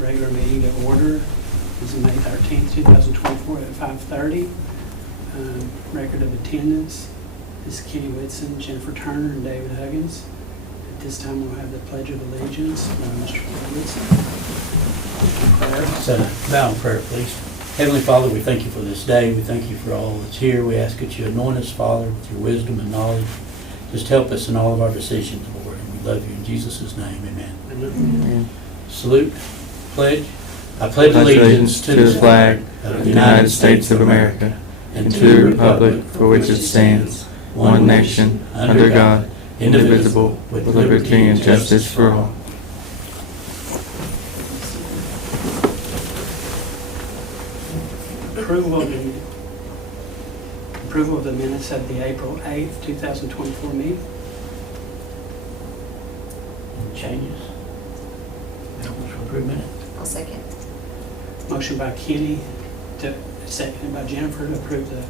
regular meeting to order. This is May 13th, 2024 at 5:30. Record of attendance is Kenny Whitson, Jennifer Turner, and David Huggins. At this time, we'll have the Pledge of Allegiance by Mr. Whitson. Prayer. Set a bow in prayer, please. Heavenly Father, we thank you for this day. We thank you for all that's here. We ask that you anoint us, Father, with your wisdom and knowledge. Just help us in all of our decisions, Lord. And we love you in Jesus' name. Amen. Amen. Salute. Pledge. I pledge allegiance to the flag of the United States of America and to the republic for which it stands, one nation, under God, indivisible, with liberty and justice for all. Approval of the minutes of the April 8th, 2024 meeting. Any changes? Motion to approve minutes. I'll second. Motion by Kenny, seconded by Jennifer to approve the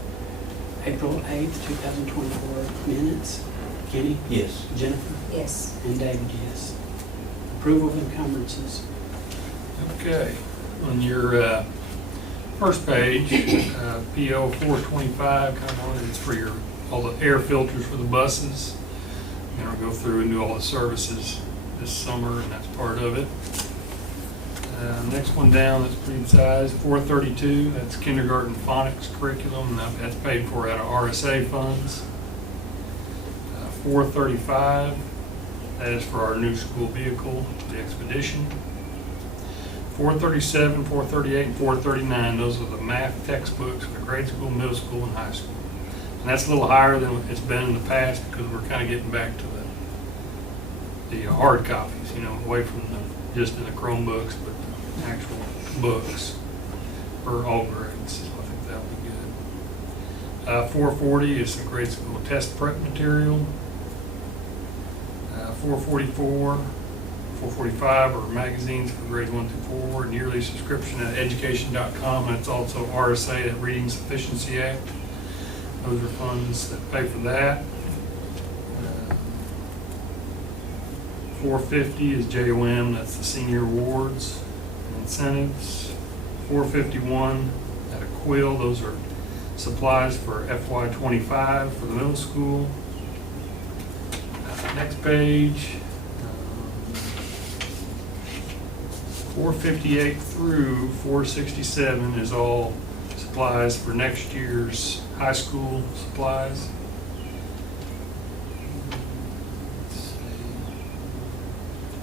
April 8th, 2024 minutes. Kenny? Yes. Jennifer? Yes. And David, yes. Approval of encumbrances. Okay, on your first page, PO 425, kind of it's for all the air filters for the buses. And I'll go through and do all the services this summer, and that's part of it. Next one down, that's pretty size, 432, that's kindergarten phonics curriculum, and that's paid for out of RSA funds. 435, that is for our new school vehicle, the Expedition. 437, 438, and 439, those are the math textbooks for the grade school, middle school, and high school. And that's a little higher than it's been in the past because we're kind of getting back to the hard copies, away from just in the Chromebooks, but the actual books for all grades. So I think that'll be good. 440 is some grade school test prep material. 444, 445 are magazines for grades 1 through 4, and yearly subscription at education.com, and it's also RSA, that Reading Sufficiency Act. Those are funds that pay for that. 450 is JOM, that's the senior awards and incentives. 451 at a Quill, those are supplies for FY25 for the middle school. Next page, 458 through 467 is all supplies for next year's high school supplies.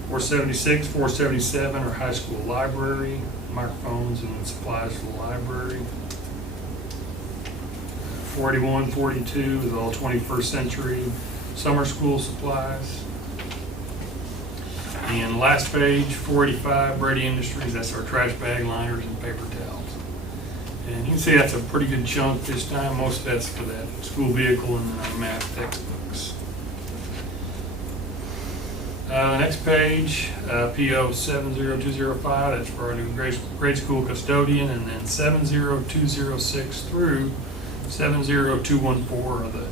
476, 477 are high school library, microphones and supplies for the library. 481, 42 is all 21st century summer school supplies. And last page, 485, Brady Industries, that's our trash bag liners and paper towels. And you can see that's a pretty good chunk this time. Most of that's for that school vehicle and then our math textbooks. Next page, PO 70205, that's for our new grade school custodian, and then 70206 through 70214 are the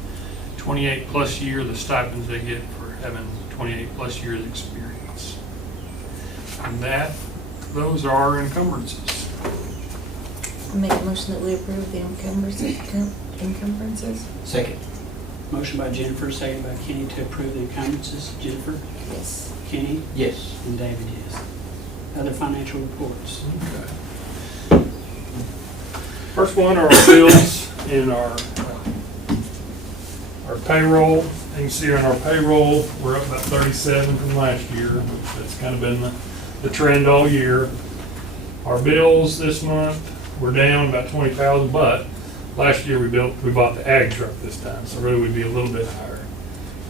28 plus year, the stipends they get for having 28 plus years experience. And those are our encumbrances. I'll make a motion that we approve the encumbrances. Second. Motion by Jennifer, seconded by Kenny to approve the encumbrances. Jennifer? Yes. Kenny? Yes. And David, yes. Other financial reports. Okay. First one are our bills in our payroll. You can see on our payroll, we're up about 37 from last year. That's kind of been the trend all year. Our bills this month, we're down about 20,000, but last year we bought the ag truck this time, so really we'd be a little bit higher.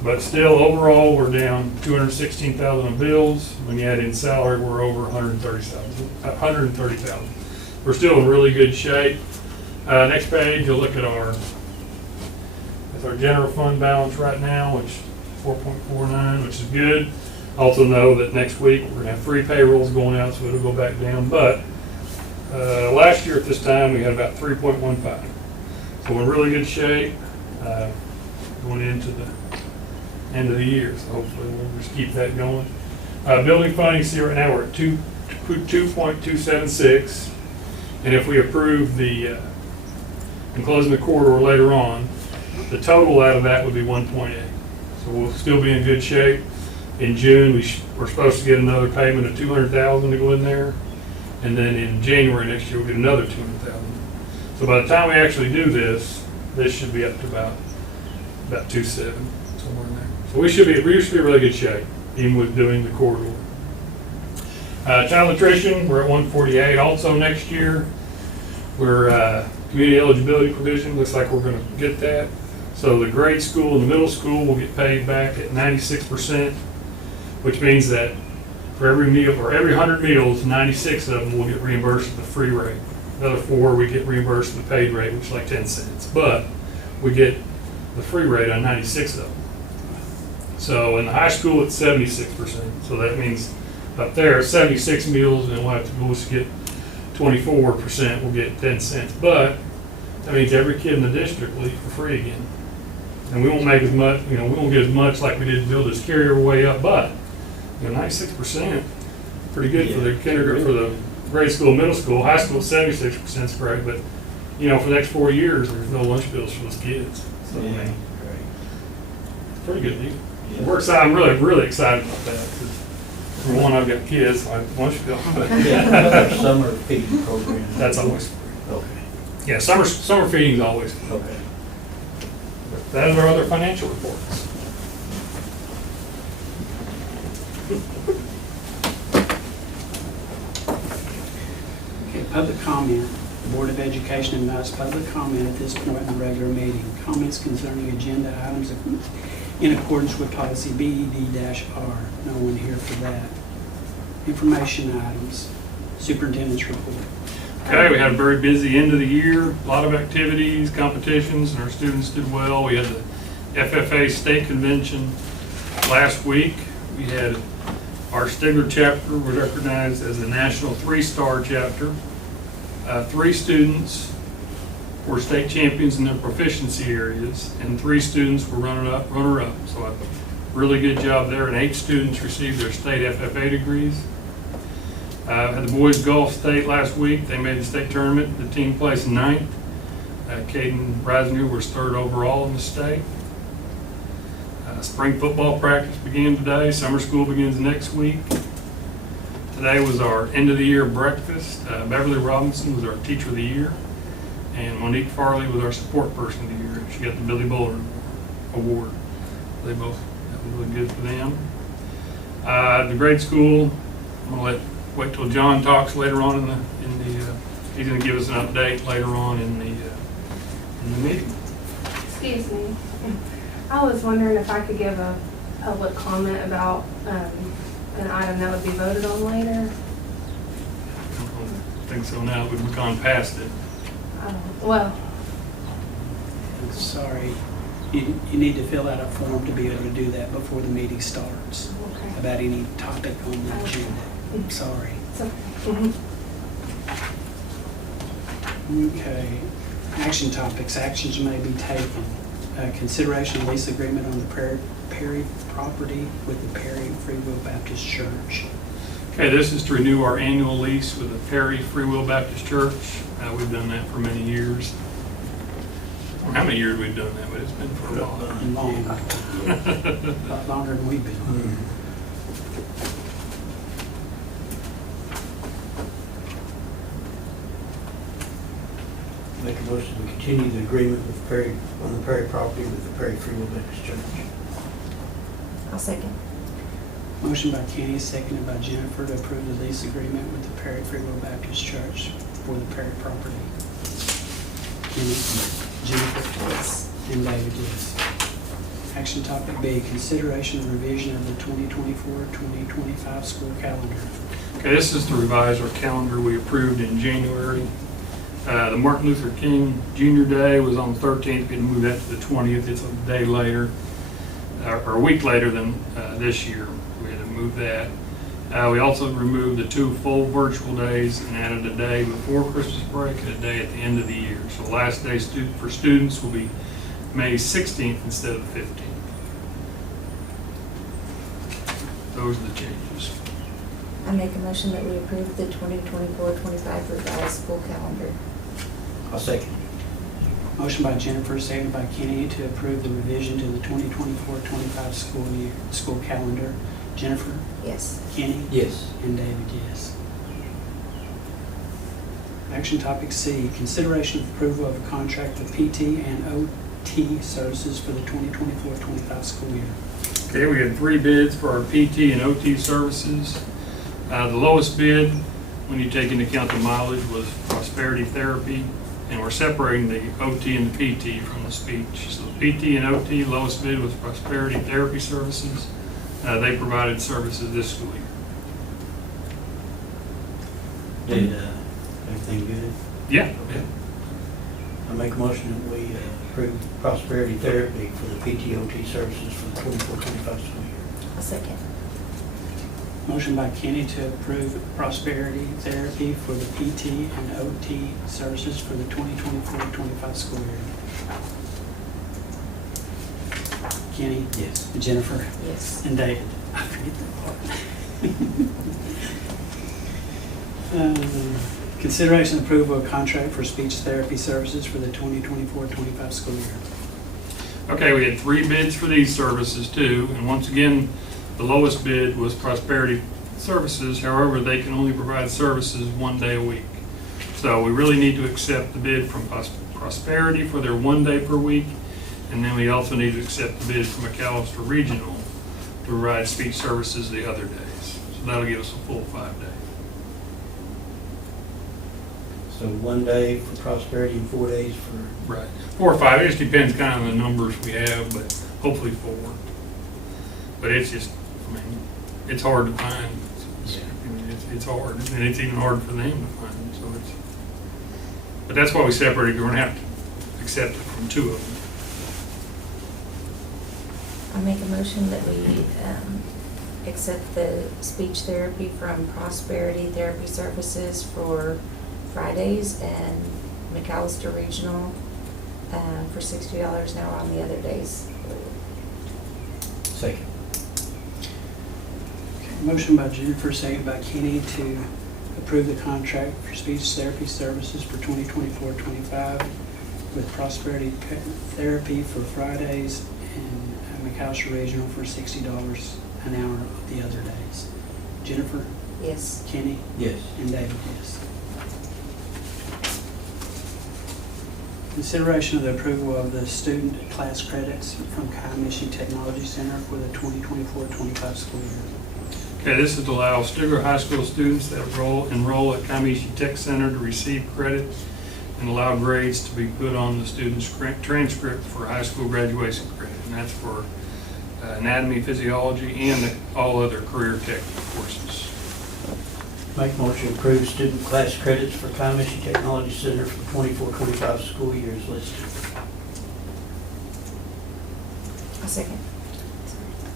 But still, overall, we're down 216,000 in bills. When you add in salary, we're over 130,000. We're still in really good shape. Next page, you'll look at our general fund balance right now, which is 4.49, which is good. Also know that next week we're going to have 3 payrolls going out, so it'll go back down. But last year at this time, we had about 3.15. So we're in really good shape going into the end of the year. So hopefully we'll just keep that going. Building fund, you see right now we're at 2.276. And if we approve the, and closing the corridor later on, the total out of that would be 1.8. So we'll still be in good shape. In June, we're supposed to get another payment of $200,000 to go in there. And then in January next year, we'll get another $200,000. So by the time we actually do this, this should be up to about 2.7, somewhere in there. So we should be in really good shape, even with doing the corridor. Child nutrition, we're at 148. Also next year, we're community eligibility provision, looks like we're gonna get that. So the grade school and the middle school will get paid back at 96%, which means that for every meal, or every 100 meals, 96 of them will get reimbursed at the free rate. The other 4 we get reimbursed at the paid rate, which is like 10 cents. But we get the free rate on 96 of them. So in the high school, it's 76%. So that means up there, 76 meals, and we'll have to go get 24%, we'll get 10 cents. But that means every kid in the district will eat for free again. And we won't make as much, we won't get as much like we did to build this carrier way up, but 96%, pretty good for the kindergarten, for the grade school, middle school. High school, 76% is great, but for the next 4 years, there's no lunch bills for those kids. So, Yeah. pretty good deal. We're excited. I'm really, really excited about that. 'Cause for one, I've got kids, so I have lunch bill. Yeah, summer feeding program. That's always free. Okay, Yeah, summer feeding is always free. okay. That is our other financial reports. Okay, public comment. The Board of Education invites public comment at this point in the regular meeting. Comments concerning agenda items in accordance with policy BED-R. No one here for that. Information items. Superintendent's report. Okay, we had a very busy end of the year, a lot of activities, competitions, and our students did well. We had the FFA State Convention last week. We had our Stigler chapter was recognized as the National 3-Star chapter. 3 students were state champions in their proficiency areas, and 3 students were runner-up. So a really good job there, and 8 students received their state FFA degrees. Had the boys golf state last week. They made the state tournament. The team placed 9th. Caden Reisner was 3rd overall in the state. Spring football practice began today. Summer school begins next week. Today was our end of the year breakfast. Beverly Robinson was our teacher of the year, and Monique Farley was our support person of the year. She got the Billy Buller award. They both, that was really good for them. The grade school, I'm gonna wait till John talks later on in the he's gonna give us an update later on in the meeting. Excuse me. I was wondering if I could give a public comment about an item that would be voted on later. I don't think so now, we've gone past it. Well, I'm sorry. You need to fill out a form to be able to do that before the meeting starts, okay. about any topic on the agenda. I'm sorry. So, mhm. Okay. Action topics. Actions may be taken. Consideration of lease agreement on the Perry property with the Perry Free Will Baptist Church. Okay, this is to renew our annual lease with the Perry Free Will Baptist Church. We've done that for many years. I don't know how many years we've done that, but it's been for a while. Long. A lot longer than we've been. Make a motion to continue the agreement with Perry, on the Perry property with the Perry Free Will Baptist Church. I'll second. Motion by Kenny, seconded by Jennifer to approve the lease agreement with the Perry Free Will Baptist Church for the Perry property. Kenny, Jennifer, Yes. and David, yes. Action topic B, consideration and revision of the 2024-2025 school calendar. Okay, this is to revise our calendar we approved in January. The Martin Luther King Jr. Day was on the 13th. We had to move that to the 20th. It's a day later, or a week later than this year. We had to move that. We also removed the 2 full virtual days and added a day before Christmas break and a day at the end of the year. So the last day for students will be May 16th instead of the 15th. Those are the changes. I make a motion that we approve the 2024-25 revised school calendar. I'll second. Motion by Jennifer, seconded by Kenny to approve the revision to the 2024-25 school calendar. Jennifer, Yes. Kenny, Yes. and David, yes. Action topic C, consideration of approval of a contract for PT and OT services for the 2024-25 school year. Okay, we had 3 bids for our PT and OT services. The lowest bid, when you take into account the mileage, was Prosperity Therapy, and we're separating the OT and the PT from the speech. So the PT and OT, lowest bid was Prosperity Therapy Services. They provided services this school year. Did, everything good? Yeah. I make a motion that we approve Prosperity Therapy for the PTOT services for the 24-25 school year. A second. Motion by Kenny to approve Prosperity Therapy for the PT and OT services for the 2024-25 school year. Kenny, Yes. Jennifer, Yes. and David. I forget that part. Consideration and approval of contract for speech therapy services for the 2024-25 school year. Okay, we had 3 bids for these services too, and once again, the lowest bid was Prosperity Services. However, they can only provide services 1 day a week. So we really need to accept the bid from Prosperity for their 1 day per week, and then we also need to accept the bid from McAllister Regional to provide speech services the other days. So that'll give us a full 5 days. So 1 day for Prosperity and 4 days for, Right. 4 or 5, it just depends kind of on the numbers we have, but hopefully 4. But it's just, I mean, it's hard to find. I mean, it's hard, and it's even hard for them to find, so it's, but that's why we separated, we're gonna have to accept it from 2 of them. I make a motion that we accept the speech therapy from Prosperity Therapy Services for Fridays and McAllister Regional for $60 an hour on the other days. second. Motion by Jennifer, second by Kenny to approve the contract for speech therapy services for 2024-25 with Prosperity Therapy for Fridays and McAllister Regional for $60 an hour the other days. Jennifer, Yes. Kenny, Yes. and David, yes. Consideration of the approval of the student class credits from Comiskey Technology Center for the 2024-25 school year. Okay, this is to allow Stigler High School students that enroll at Comiskey Tech Center to receive credit and allow grades to be put on the student's transcript for high school graduation credit. And that's for anatomy, physiology, and all other career tech courses. Make a motion to approve student class credits for Comiskey Technology Center for the 24-25 school year is listed. A second.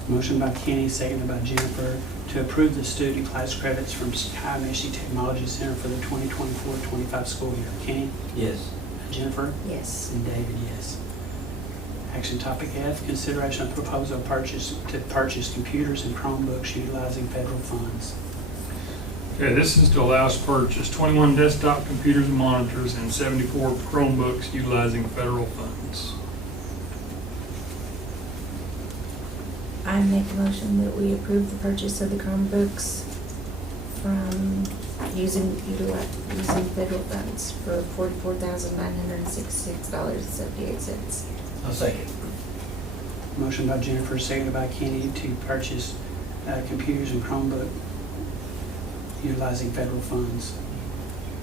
Motion by Kenny, seconded by Jennifer, to approve the student class credits from Comiskey Technology Center for the 2024-25 school year. Kenny, Yes. Jennifer, Yes. and David, yes. Action topic F, consideration of proposal to purchase computers and Chromebooks utilizing federal funds. Okay, this is to allow us to purchase 21 desktop computers and monitors and 74 Chromebooks utilizing federal funds. I make a motion that we approve the purchase of the Chromebooks from using federal funds for $44,966.78. I'll second. Motion by Jennifer, seconded by Kenny to purchase computers and Chromebook utilizing federal funds.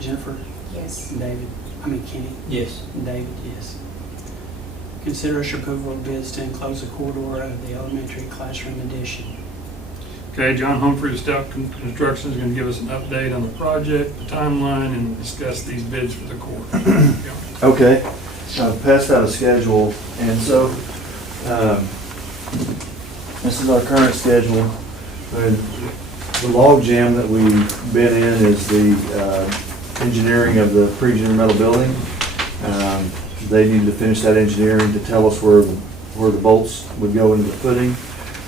Jennifer Yes. and David, Kenny Yes. and David, yes. Consideration approval of bids to enclose the corridor of the elementary classroom addition. Okay, John Humphrey of Stout Construction is going to give us an update on the project, the timeline, and discuss these bids for the court. Okay, I've passed out a schedule, and so this is our current schedule. And the log jam that we've been in is the engineering of the pre-junior metal building. They need to finish that engineering to tell us where the bolts would go into the footing,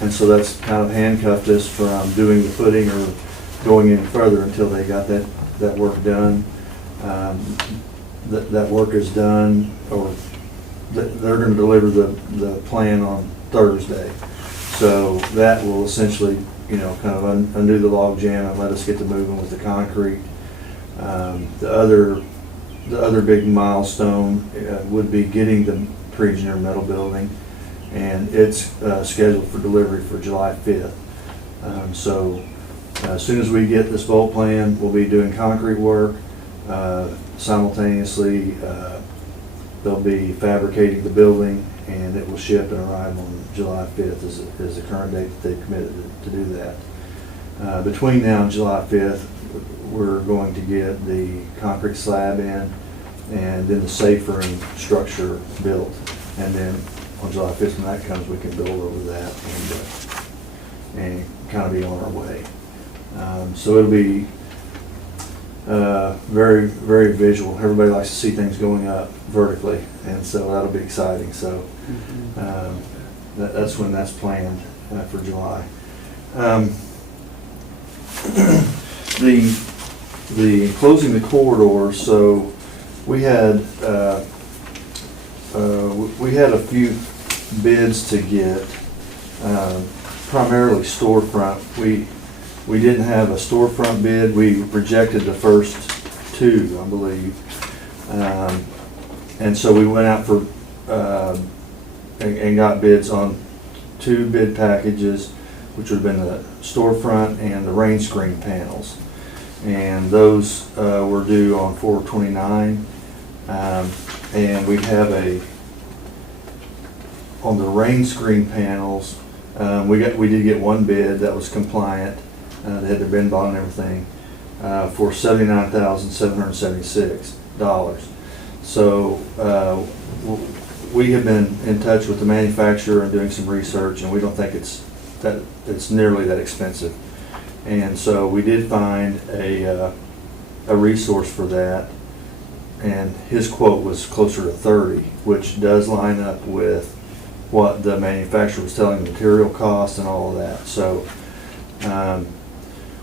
and so that's kind of handcuffed us from doing the footing or going any further until they got that work done. That work is done, or they're gonna deliver the plan on Thursday. So that will essentially, kind of undo the log jam and let us get to moving with the concrete. The other big milestone would be getting the pre-engineered metal building, and it's scheduled for delivery for July 5th. So as soon as we get this vote plan, we'll be doing concrete work. Simultaneously, they'll be fabricating the building, and it will ship and arrive on July 5th is the current date that they've committed to do that. Between now and July 5th, we're going to get the concrete slab in, and then the safe room structure built. And then on July 5th, when that comes, we can build over that and kind of be on our way. So it'll be very, very visual. Everybody likes to see things going up vertically, and so that'll be exciting. So that's when that's planned for July. The closing the corridor. So we had a few bids to get, primarily storefront. We didn't have a storefront bid. We rejected the first two, I believe. And so we went out for, and got bids on two bid packages, which would have been the storefront and the rain screen panels. And those were due on 4/29. And we have on the rain screen panels, we did get one bid that was compliant. They had their bin bond and everything, for $79,776. So we have been in touch with the manufacturer and doing some research, and we don't think it's nearly that expensive. And so we did find a resource for that, and his quote was closer to 30, which does line up with what the manufacturer was telling the material cost and all of that. So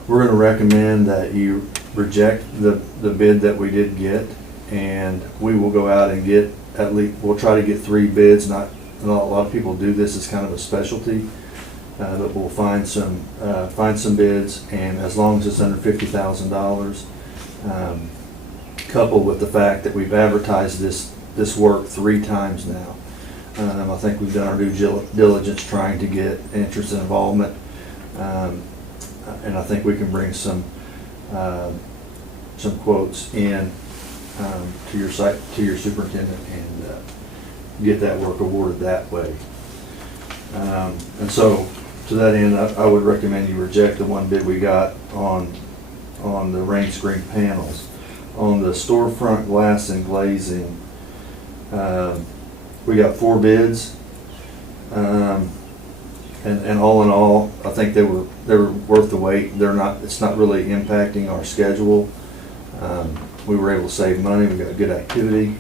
we're going to recommend that you reject the bid that we did get, and we will go out and get we'll try to get 3 bids. Not a lot of people do this as kind of a specialty, but we'll find some bids, and as long as it's under $50,000, coupled with the fact that we've advertised this work 3 times now. I think we've done our due diligence trying to get interest and involvement, and I think we can bring some quotes in to your superintendent and get that work awarded that way. And so, to that end, I would recommend you reject the one bid we got on the rain screen panels. On the storefront glass and glazing, we got 4 bids, and all in all, I think they were worth the wait. It's not really impacting our schedule. We were able to save money. We got good activity,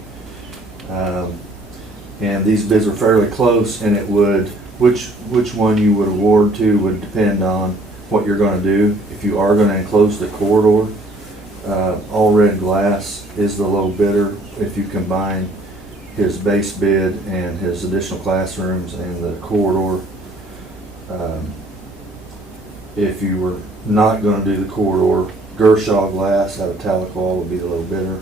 and these bids were fairly close. And it would which one you would award to would depend on what you're going to do. If you are going to enclose the corridor, all red glass is the low bidder. If you combine his base bid and his additional classrooms and the corridor, if you were not going to do the corridor, Gershaw glass out of Tahlequah would be the low bidder.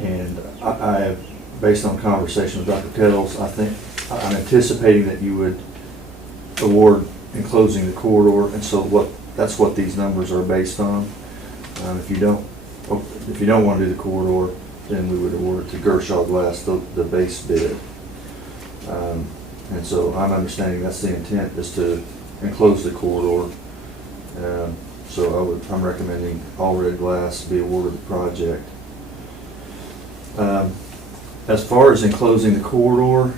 And I, based on conversation with Dr. Kettles, I'm anticipating that you would award enclosing the corridor, and so that's what these numbers are based on. If you don't want to do the corridor, then we would award it to Gershaw Glass, the base bid. And so I'm understanding that's the intent, is to enclose the corridor. So I'm recommending all red glass be awarded the project. As far as enclosing the corridor,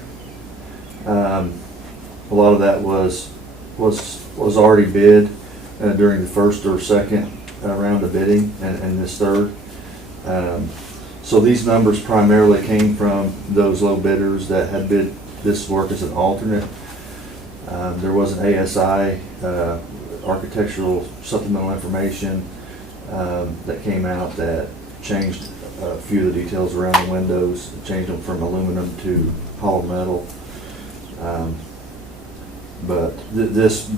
a lot of that was already bid during the first or second round of bidding, and this third. So these numbers primarily came from those low bidders that had bid this work as an alternate. There was an ASI architectural supplemental information that came out that changed a few of the details around the windows, changed them from aluminum to hollow metal. But this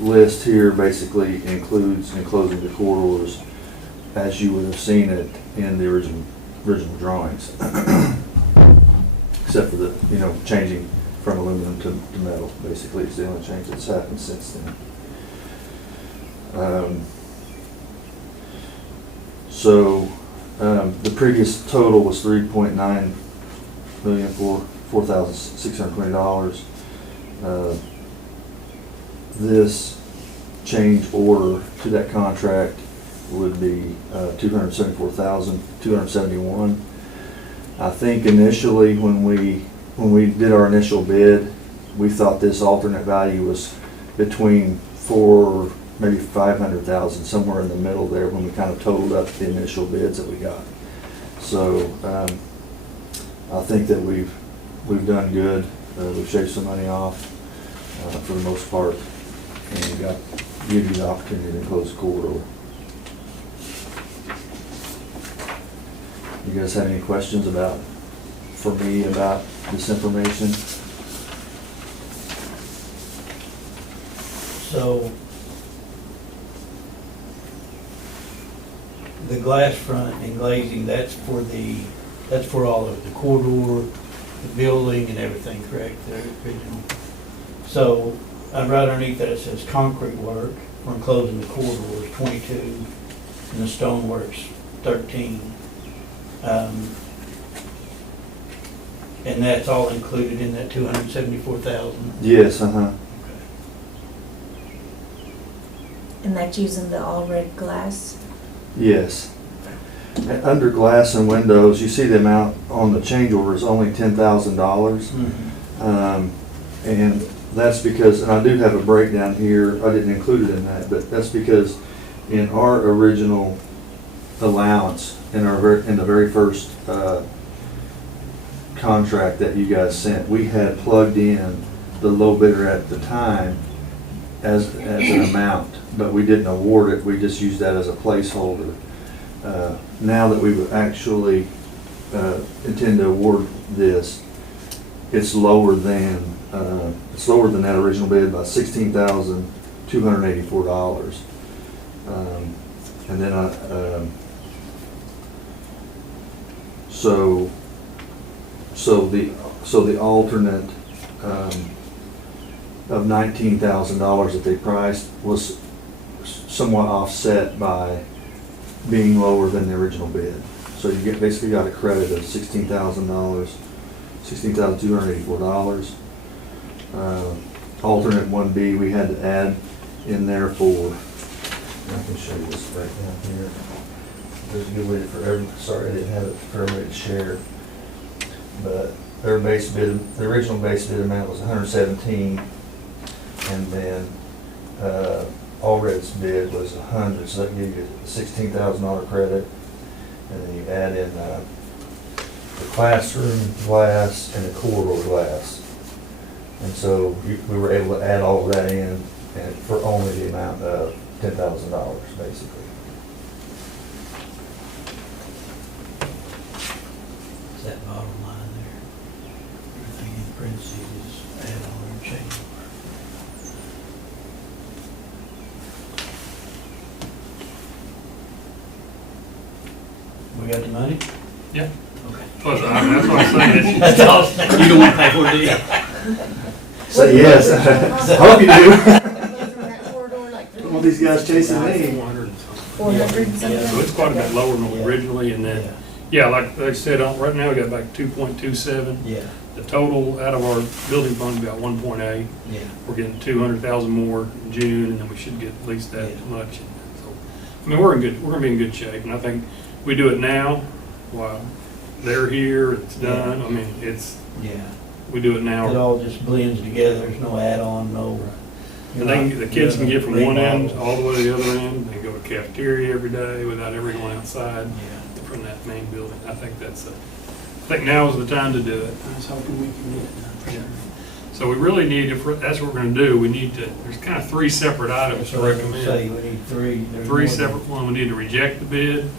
list here basically includes enclosing the corridors as you would have seen it in the original drawings. Except for the, changing from aluminum to metal, basically, is the only change that's happened since then. The previous total was $3.9 million for $4,620. This change order to that contract would be $274,271. I think initially when we did our initial bid, we thought this alternate value was between $400,000, maybe $500,000, somewhere in the middle there when we kind of totaled up the initial bids that we got. So I think that we've done good. We've shaved some money off for the most part, and we give you the opportunity to close the corridor. You guys have any questions for me about this information? So, the glass front and glazing, that's for all of the corridor, the building and everything, correct? The original. So, right underneath that it says concrete work, for enclosing the corridors, 22, and the stoneworks, 13. And that's all included in that 274,000? Yes, And that's using the all red glass? Yes. And under glass and windows, you see the amount on the change order is only $10,000. And that's because, and I do have a breakdown here, I didn't include it in that, but that's because in our original allowance, in the very first contract that you guys sent, we had plugged in the low bidder at the time as an amount, but we didn't award it, we just used that as a placeholder. Now that we actually intend to award this, it's lower than that original bid by $16,284. And then so the alternate of $19,000 that they priced was somewhat offset by being lower than the original bid. So you basically got a credit of $16,284. Alternate 1B we had to add in there for, I can show you this right down here. There's a good way for sorry I didn't have it for everybody to share. But their base bid, the original base bid amount was 117, and then Allred's bid was 100, so that gives you a $16,000 credit, and then you add in the classroom glass and the corridor glass, and so we were able to add all of that in, and for only the amount of $10,000 basically. That bottom line there, everything in parentheses is add on or change. We got the money? Yeah. Okay. Plus, that's what I'm saying. That's all. You don't want to pay for it, do you? Say yes. I hope you do. Closing that corridor like Don't want these guys chasing me. 400 and something. 400 and something? So it's quite a bit lower than originally, and then, yeah, like I said, right now we got about 2.27. Yeah, The total out of our building fund is about 1.8. yeah. We're getting 200,000 more in June, and then we should get at least that Yeah. much. So, I mean, we're gonna be in good shape, and I think we do it now while they're here, it's done. I mean, Yeah. we do it It now. all just blends together, there's no add-on, no. And the kids can get from one end all the way to the other end. They go to cafeteria every day without ever going outside Yeah. from that main building. I think now is the time to do it. I was hoping we could get it done for sure. So we really need, if that's what we're gonna do, we need to, there's kind of three separate items That's to what I was gonna say, recommend. we need three. There's Three more than- separate ones. We need to reject the bid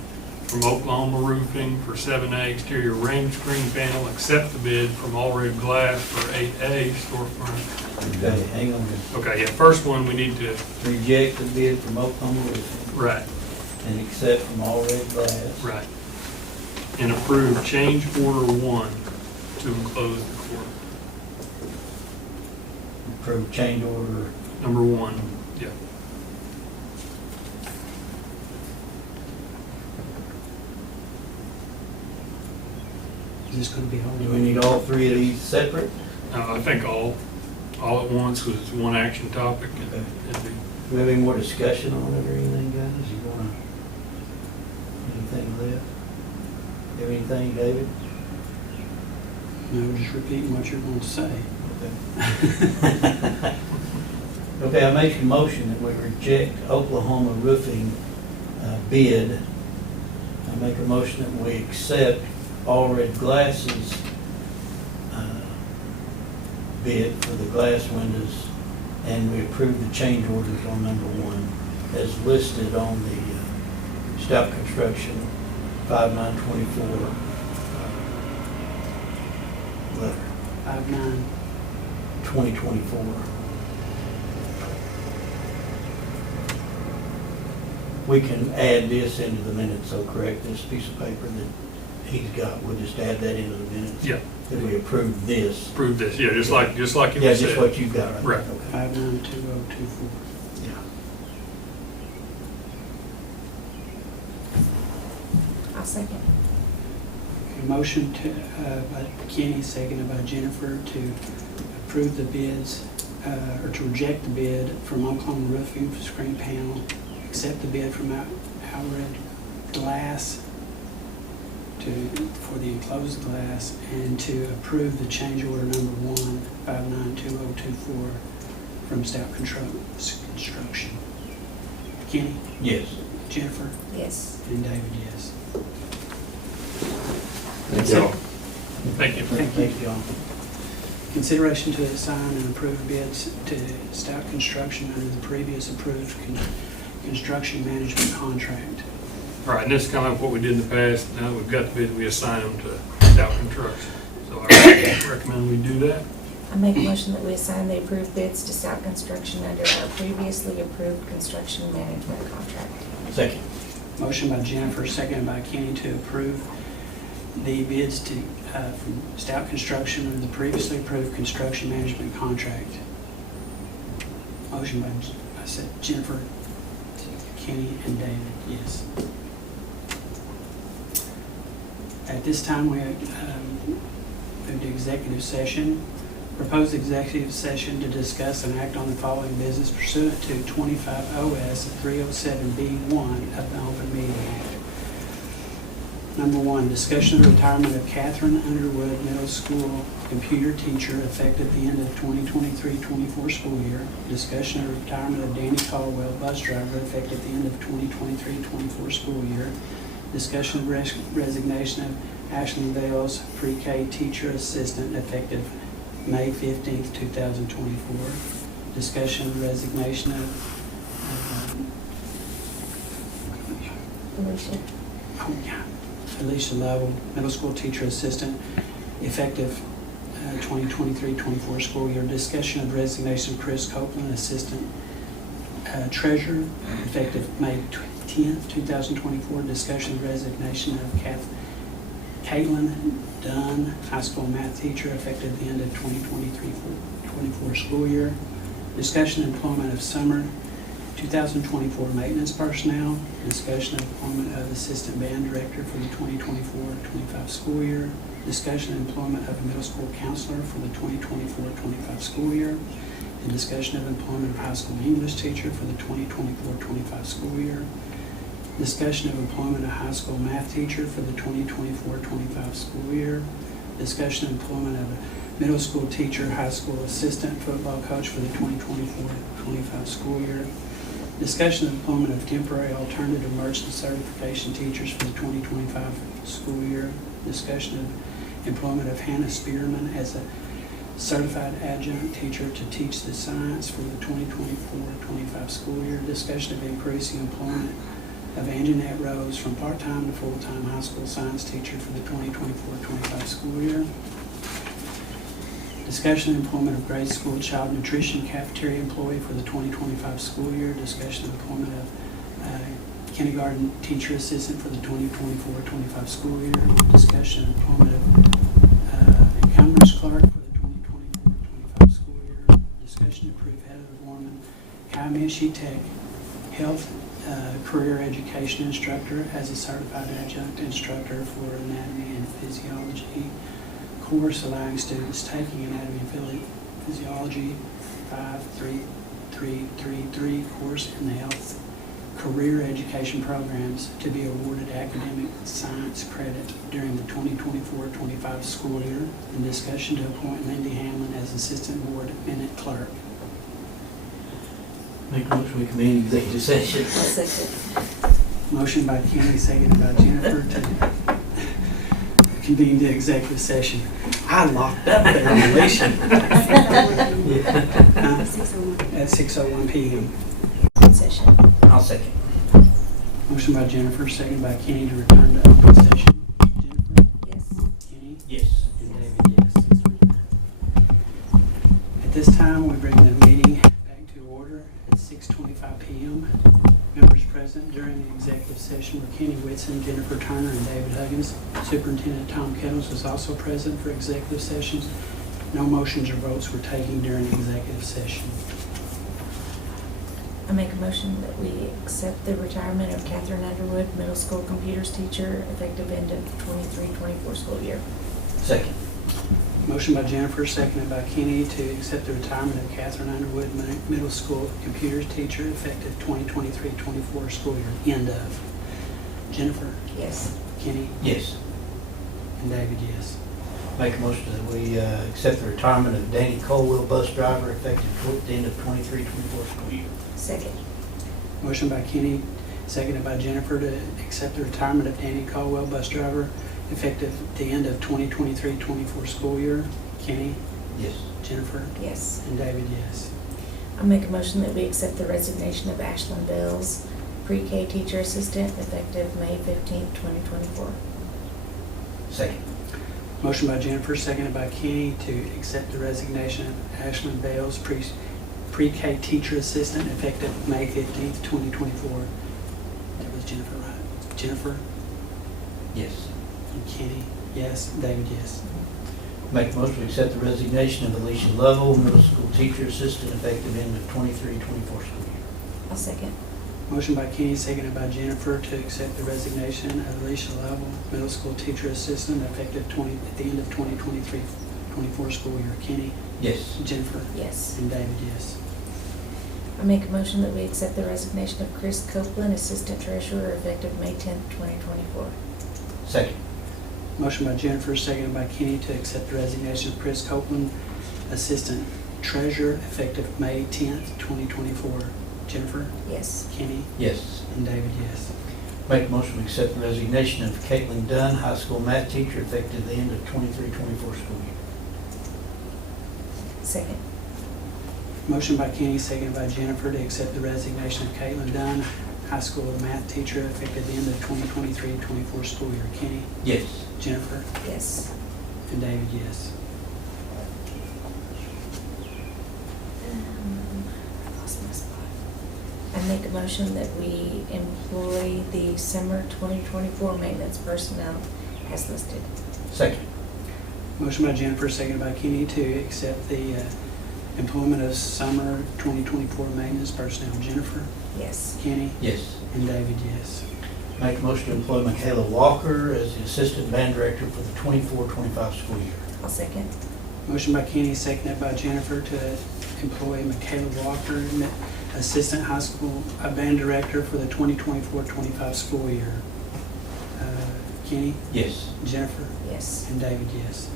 from Oklahoma Roofing for 7A exterior rain screen panel, accept the bid from All Red Glass for 8A storefront. Okay, hang on. Okay, yeah, first one, we need to, Reject the bid from Oklahoma Roofing right, and accept from All Red Glass. right. And approve change order 1 to enclose the court. Approve change order. Number 1, yeah. Is this gonna be Do we holding? need all three of these separate? I think all at once was one action topic. Okay. It'd be- Do we have any more discussion on it or anything, guys? You wanna, anything left? You have anything, David? No, just repeating what you're going to say. Okay. Okay, I make a motion that we reject Oklahoma Roofing bid. I make a motion that we accept All Red Glass's bid for the glass windows, and we approve the change orders on number 1 as listed on the Stout Construction 5924 letter, 5/9. 2024. We can add this into the minutes, so correct, this piece of paper that he's got, we'll just add that into the minutes. Yeah, That we approve this. approve this, yeah, just like you Yeah, said. just what you got right there. Right. Okay. 592024. Yeah. I'll second. A motion to, by Kenny, seconded by Jennifer, to approve the bids, or to reject the bid from Oklahoma Roofing for screen panel, accept the bid from Alred Glass for the enclosed glass, and to approve the change order number 1, 592024, from Stout Construction. Kenny, Yes. Jennifer, Yes. and David, yes. Thank y'all. Thank you. Thank you. Thanks, John. Consideration to assign and approve bids to Stout Construction under the previous approved construction management contract. All right, and this is kind of what we did in the past. Now that we've got the bid, we assign them to Stout Construction. So I recommend we do that. I make a motion that we assign the approved bids to Stout Construction under our previously approved construction management contract. Second. Motion by Jennifer, seconded by Kenny, to approve the bids to, from Stout Construction under the previously approved construction management contract. Motion by, I said Jennifer, Kenny, and David, yes. At this time, we move to executive session. Proposed executive session to discuss and act on the following business pursuant to 25 OS 307B1 of the Open Meeting Act. Number 1, discussion of the retirement of Catherine Underwood, middle school computer teacher, effective the end of 2023-24 school year. Discussion of the retirement of Danny Caldwell, bus driver, effective the end of 2023-24 school year. Discussion of resignation of Ashley Bales, pre-K teacher assistant, effective May 15th, 2024. Discussion of resignation of Alicia Lovell, middle school teacher assistant, effective 2023-24 school year. Discussion of resignation of Chris Copeland, assistant treasurer, effective May 10th, 2024. Discussion of resignation of Caitlin Dunn, high school math teacher, effective the end of 2023-24 school year. Discussion of employment of summer 2024 maintenance personnel. Discussion of employment of assistant band director for the 2024-25 school year. Discussion of employment of a middle school counselor for the 2024-25 school year. And discussion of employment of high school English teacher for the 2024-25 school year. Discussion of employment of high school math teacher for the 2024-25 school year. Discussion of employment of a middle school teacher, high school assistant, football coach for the 2024-25 school year. Discussion of employment of temporary alternative merchant certification teachers for the 2025 school year. Discussion of employment of Hannah Spearman as a certified adjunct teacher to teach the science for the 2024-25 school year. Discussion of increasing employment of Anjanette Rose from part-time to full-time high school science teacher for the 2024-25 school year. Discussion of employment of grade school child nutrition cafeteria employee for the 2025 school year. Discussion of employment of kindergarten teacher assistant for the 2024-25 school year. Discussion of employment of encumbrance clerk for the 2024-25 school year. Discussion to approve Heather Warman, Comanche Tech Health Career Education Instructor as a certified adjunct instructor for anatomy and physiology course, allowing students taking anatomy and physiology 53333 course in the health career education programs to be awarded academic science credit during the 2024-25 school year. And discussion to appoint Lindy Hamlin as assistant board minute clerk. Make a motion we convene executive session. I'll second. Motion by Kenny, seconded by Jennifer to convene the executive session. I locked up there, Alicia. At 6:01 PM. Session. I'll second. Motion by Jennifer, seconded by Kenny to return to open session. Jennifer? Yes. Kenny? Yes. And David, yes. At this time, we bring the meeting back to order at 6:25 PM. Members present during the executive session were Kenny Whitson, Jennifer Turner, and David Huggins. Superintendent Tom Kettles was also present for executive sessions. No motions or votes were taken during the executive session. I make a motion that we accept the retirement of Catherine Underwood, middle school computers teacher, effective end of 23-24 school year. Second. Motion by Jennifer, seconded by Kenny to accept the retirement of Catherine Underwood, middle school computers teacher, effective 2023-24 school year, end of. Jennifer? Yes. Kenny? Yes. And David, yes. Make a motion that we accept the retirement of Danny Colwell, bus driver, effective the end of 23-24 school year. Second. Motion by Kenny, seconded by Jennifer to accept the retirement of Danny Caldwell, bus driver, effective the end of 2023-24 school year. Kenny? Yes. Jennifer? Yes. And David, yes. I make a motion that we accept the resignation of Ashlyn Bells, pre-K teacher assistant, effective May 15th, 2024. Second. Motion by Jennifer, seconded by Kenny to accept the resignation of Ashlyn Bales, pre-K teacher assistant, effective May 15th, 2024. That was Jennifer, right? Jennifer? Yes. And Kenny? Yes. David, yes. Make a motion to accept the resignation of Alicia Lovell, middle school teacher assistant, effective end of 23-24 school year. I'll second. Motion by Kenny, seconded by Jennifer to accept the resignation of Alicia Lovell, middle school teacher assistant, effective at the end of 2023-24 school year. Kenny? Yes. Jennifer? Yes. And David, yes. I make a motion that we accept the resignation of Chris Copeland, assistant treasurer, effective May 10th, 2024. Second. Motion by Jennifer, seconded by Kenny to accept the resignation of Chris Copeland, assistant treasurer, effective May 10th, 2024. Jennifer? Yes. Kenny? Yes. And David, yes. Make a motion to accept the resignation of Caitlin Dunn, high school math teacher, effective the end of 23-24 school year. Second. Motion by Kenny, seconded by Jennifer to accept the resignation of Caitlin Dunn, high school math teacher, effective the end of 2023-24 school year. Kenny? Yes. Jennifer? Yes. And David, yes. I lost my spot. I make a motion that we employ the summer 2024 maintenance personnel as listed. Second. Motion by Jennifer, seconded by Kenny to accept the employment of summer 2024 maintenance personnel. Jennifer? Yes. Kenny? Yes. And David, yes. Make a motion to employ Michaela Walker as the assistant band director for the 24-25 school year. I'll second. Motion by Kenny, seconded by Jennifer to employ Michaela Walker, assistant high school band director for the 2024-25 school year. Kenny? Yes. Jennifer? Yes. And David, yes.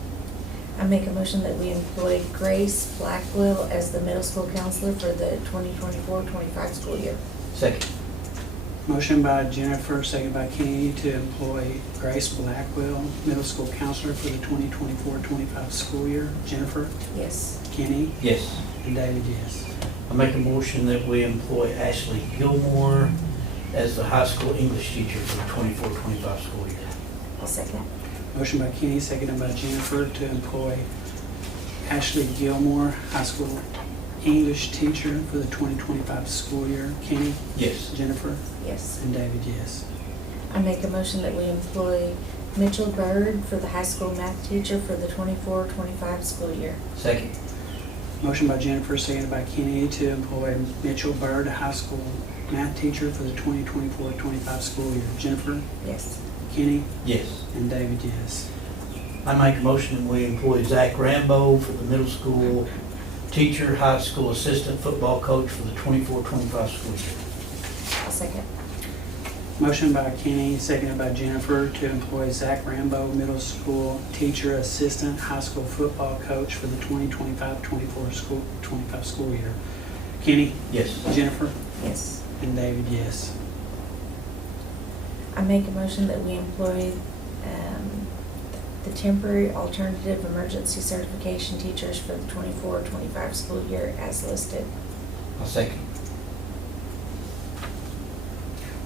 I make a motion that we employ Grace Blackwell as the middle school counselor for the 2024-25 school year. Second. Motion by Jennifer, second by Kenny, to employ Grace Blackwell, middle school counselor for the 2024-25 school year. Jennifer, Yes. Kenny, Yes. and David, yes. I make a motion that we employ Ashley Gilmore as the high school English teacher for the 24-25 school year. I'll second. Motion by Kenny, seconded by Jennifer, to employ Ashley Gilmore, high school English teacher for the 2025 school year. Kenny, Yes. Jennifer, Yes. and David, yes. I make a motion that we employ Mitchell Bird for the high school math teacher for the 24-25 school year. Second. Motion by Jennifer, seconded by Kenny, to employ Mitchell Bird, a high school math teacher for the 2024-25 school year. Jennifer, Yes. Kenny, Yes. and David, yes. I make a motion that we employ Zach Rambo for the middle school teacher, high school assistant football coach for the 24-25 school year. I'll second. Motion by Kenny, seconded by Jennifer, to employ Zach Rambo, middle school teacher, assistant, high school football coach for the 2025 school year. Kenny, Yes. Jennifer, Yes. and David, yes. I make a motion that we employ the temporary alternative emergency certification teachers for the 24-25 school year as listed. I'll second.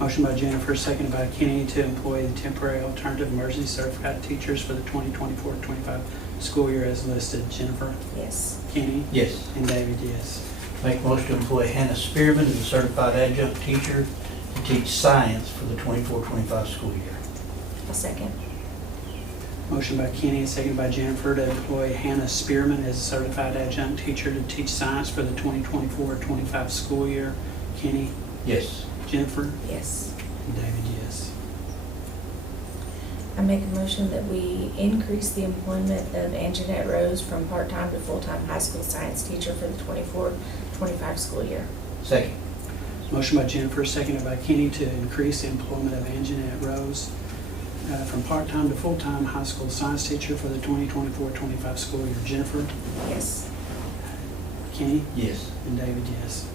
Motion by Jennifer, seconded by Kenny, to employ the temporary alternative emergency certified teachers for the 2024-25 school year as listed. Jennifer, Yes. Kenny, Yes. and David, yes. Make a motion to employ Hannah Spearman as a certified adjunct teacher to teach science for the 24-25 school year. I'll second. Motion by Kenny, seconded by Jennifer, to employ Hannah Spearman as a certified adjunct teacher to teach science for the 2024-25 school year. Kenny, Yes. Jennifer, Yes. and David, yes. I make a motion that we increase the employment of Anjanette Rose from part-time to full-time high school science teacher for the 24-25 school year. Second. Motion by Jennifer, seconded by Kenny, to increase the employment of Anjanette Rose from part-time to full-time high school science teacher for the 2024-25 school year. Jennifer, Yes. Kenny, Yes. and David, yes.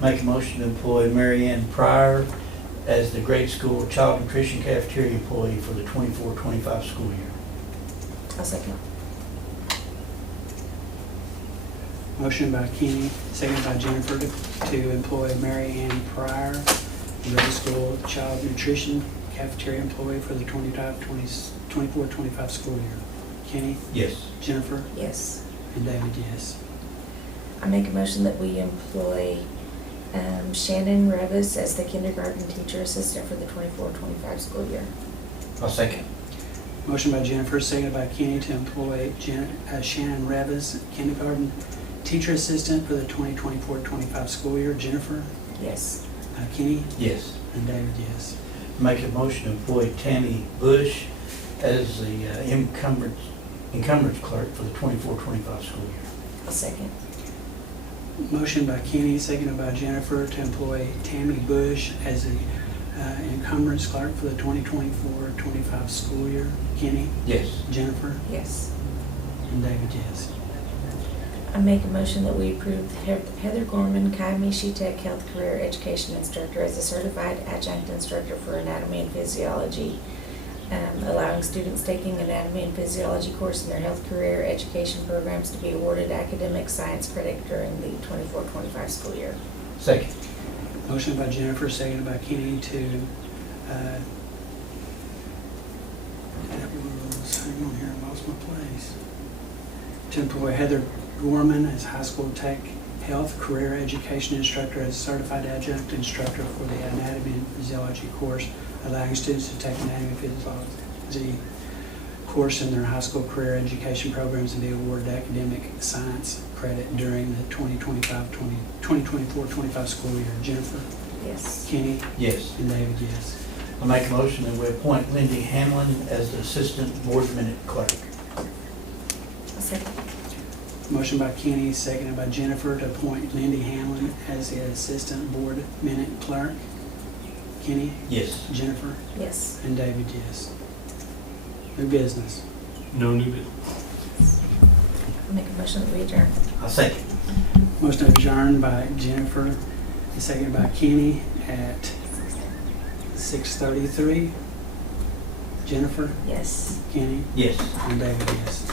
Make a motion to employ Mary Ann Pryor as the grade school child nutrition cafeteria employee for the 24-25 school year. I'll second. Motion by Kenny, seconded by Jennifer, to employ Mary Ann Pryor, grade school child nutrition cafeteria employee for the 24-25 school year. Kenny, Yes. Jennifer, Yes. and David, yes. I make a motion that we employ Shannon Revis as the kindergarten teacher assistant for the 24-25 school year. I'll second. Motion by Jennifer, seconded by Kenny, to employ Shannon Revis, kindergarten teacher assistant for the 2024-25 school year. Jennifer, Yes. Kenny, Yes. and David, yes. Make a motion to employ Tammy Bush as the encumbrance clerk for the 24-25 school year. I'll second. Motion by Kenny, seconded by Jennifer, to employ Tammy Bush as the encumbrance clerk for the 2024-25 school year. Kenny, Yes. Jennifer, Yes. and David, yes. I make a motion that we approve Heather Gorman, Kiamichi Tech Health Career Education Instructor as a certified adjunct instructor for anatomy and physiology, allowing students taking anatomy and physiology course in their health career education programs to be awarded academic science credit during the 24-25 school year. Second. Motion by Jennifer, seconded by Kenny, to, that was, hang on here, I lost my place. To employ Heather Gorman as high school tech health career education instructor as certified adjunct instructor for the anatomy and physiology course, allowing students to take anatomy and physiology course in their high school career education programs and be awarded academic science credit during the 2024-25 school year. Jennifer, Yes. Kenny, Yes. and David, yes. I make a motion that we appoint Lindy Hanlon as the assistant board minute clerk. I'll second. Motion by Kenny, seconded by Jennifer, to appoint Lindy Hamlin as the assistant board minute clerk. Kenny, Yes. Jennifer, Yes. and David, yes. New business. No new business. I make a motion that we adjourn. I'll second. Motion adjourned by Jennifer, and seconded by Kenny at 6:33. Jennifer, Yes. Kenny, Yes. and David, yes.